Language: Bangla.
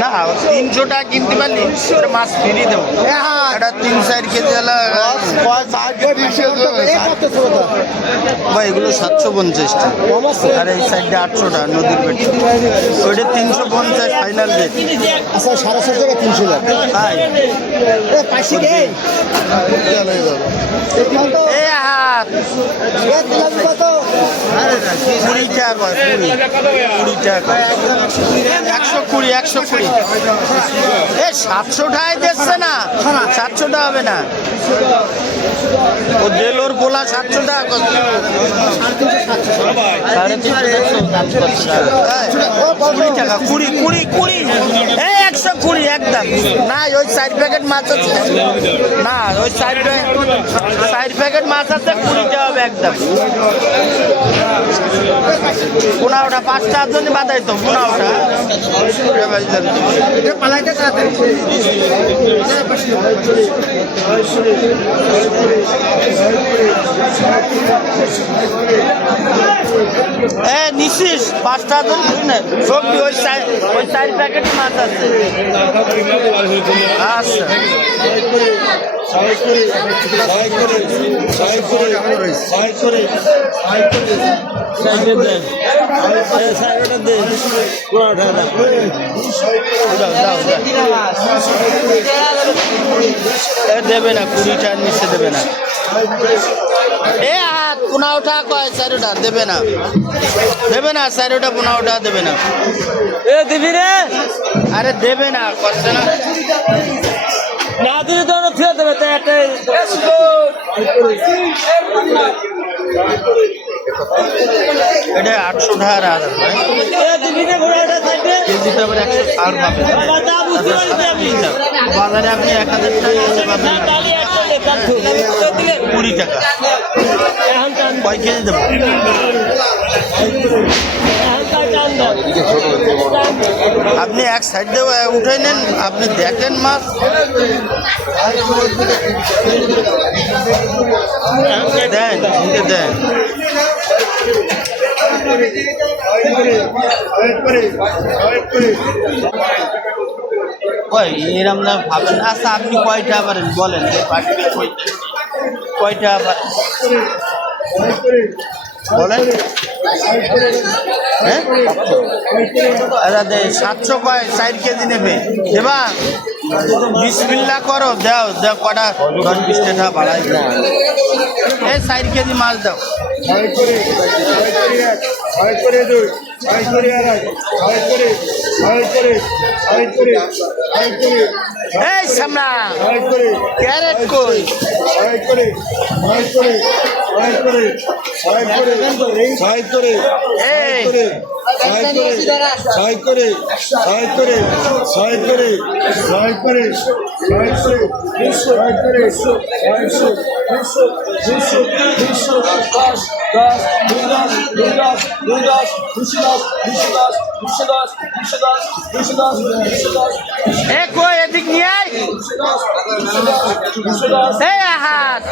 না 300 টাকা কিনতে পারলি মাছ ফ্রি দেবো। এটা 3-4 কেজি ভাই, এগুলো 750 টাকা, আর এই সাইডে 800 টাকা নদীর পেটে। ওইটা 350 ফাইনাল রেট। আচ্ছা 750 টাকা 300 টাকা। তাই এ হাত 20 টাকা, 20 টাকা, 120, 120। এ 700 টাকায় দিচ্ছে না, 700 টাকা হবে না। ও দেলোর গোলা 700 টাকা কত? 20 টাকা, 20 এই 120 একদম না। ওই 4 প্যাকেট মাছ আছে না, ওই 4 প্যাকেট মাছ আছে, 20 টাকা হবে একদম। পোনাওটা 5 টাকার জন্য বাদাই তো পোনাওটা নিশিস 5 টাকার জন্য সবজি। ওই 4 প্যাকেট মাছ আছে। আচ্ছা দেবে না, 20 টাকার নিচে দেবে না। এ হাত 15 টাকা কয়, 4 টাকা দেবে না, দেবে না। 4 টাকা 15 টাকা দেবে না। এ দিবি রে, আরে দেবে না, করছে না। না দিলে তো ফেরত দেবে। তো একটা এটা 800 টাকার আর কেজিতে আবার 160 পাবে। বাজারে আপনি 1000 টাকা পাবেন 20 টাকা। কয় কেজি দেবো? আপনি এক সাইড দিয়ে উঠে নেন, আপনি দেখেন মাছ দেন, দেন। এরম না ভাবেন। আচ্ছা আপনি কয়টা পারেন বলেন, কয়টা পারেন বলেন। হ্যাঁ 700 কয়, 4 কেজি নেবে দেবা? বিসমিল্লাহ করো, দাও দাও কটা 10-20 টাকা বাড়াই। এই 4 কেজি মাছ দাও। এই সামনা ক্যারেট কই? কই এদিক নিয়ে আয়। এই হাত